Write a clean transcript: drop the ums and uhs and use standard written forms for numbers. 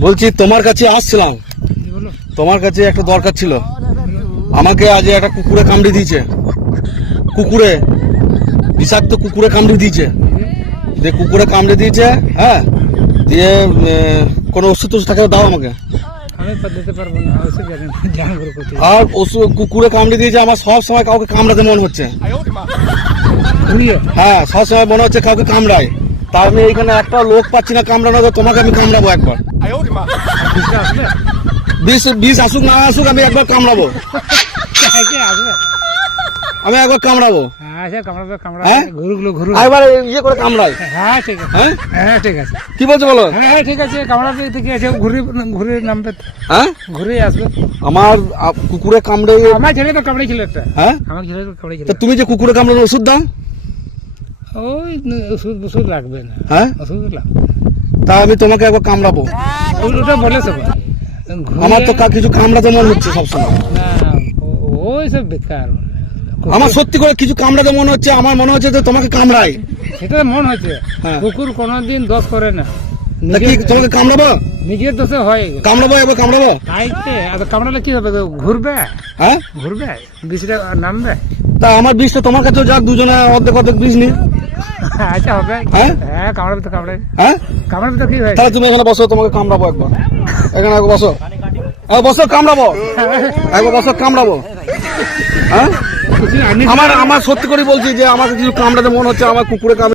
বলছি তোমার কাছে আসছিলাম, তোমার কাছে একটা দরকার ছিল। আমাকে আজ একটা কুকুরে কামড়ে দিয়েছে, কুকুরে বিষাক্ত কুকুরে কামড়ে দিয়েছে। দিয়ে কুকুরে কামড়ে দিয়েছে, হ্যাঁ, দিয়ে কোনো ওষুধ টষুধ থাকে দাও আমাকে। আমি দিতে পারবো না, ওষুধ জানি আর ওষুধ কুকুরে কামড়ে দিয়েছে, আমার সব সময় কাউকে কামড়াতে মনে হচ্ছে। হ্যাঁ, সব সময় মনে হচ্ছে কাউকে কামড়ায়। তা আমি এইখানে একটা লোক পাচ্ছি না কামড়ানো, তোমাকে আমি কামড়াবো একবার। বিষ আসুক না আসুক, আমি একবার কামড়াবো, আমি একবার কামড়াবো। একবার ইয়ে করে কামড়াই। হ্যাঁ ঠিক আছে, হ্যাঁ ঠিক আছে। কি বলছো বলো? হ্যাঁ ঠিক আছে, কামড়াবে থেকে এসে ঘুরে নামবে, হ্যাঁ ঘুরে আসবে। আমার কুকুরে কামড়ে, আমার ছেলে তো কামড়েছিল একটা। হ্যাঁ আমার ছেলে তো কামড়েছিল। তুমি যে কুকুরে কামড়ানোর ওষুধ দাও, ওই ওষুধ লাগবে না। হ্যাঁ ওষুধ লাগবে। তা আমি তোমাকে একবার কামড়াবো। ওটা বলেছে আমার তো কিছু কামড়াতে মনে হচ্ছে সবসময়। না, ওই সব বেকার। আমার সত্যি করে কিছু কামড়াতে মনে হচ্ছে, আমার মনে হচ্ছে যে তোমাকে কামড়ায়। সেটা মন হচ্ছে। কুকুর কোনোদিন দোষ করে না। তোমাকে কামড়াবো? নিজের দোষে হয়। কামড়াবো, এবার কামড়াবো। তাই কামড়ালে কি হবে? ঘুরবে, হ্যাঁ ঘুরবে, বিষটা নামবে। তা আমার বিষটা তোমার কাছেও যাক, দুজনে অর্ধেক অর্ধেক বিষ নি। আচ্ছা হবে। হ্যাঁ হ্যাঁ কামড়াবে তো কামড়াবে। হ্যাঁ কামড়াবে তো কি হয়? তাহলে তুমি এখানে বসো, তোমাকে কামড়াবো একবার। এখানে একবার বসো, বসো কামড়াবো, একবার বসো কামড়াবো। হ্যাঁ আমার সত্যি করে বলছি যে আমাকে কিছু কামড়াতে মনে হচ্ছে, আমার কুকুরে কামড়ে।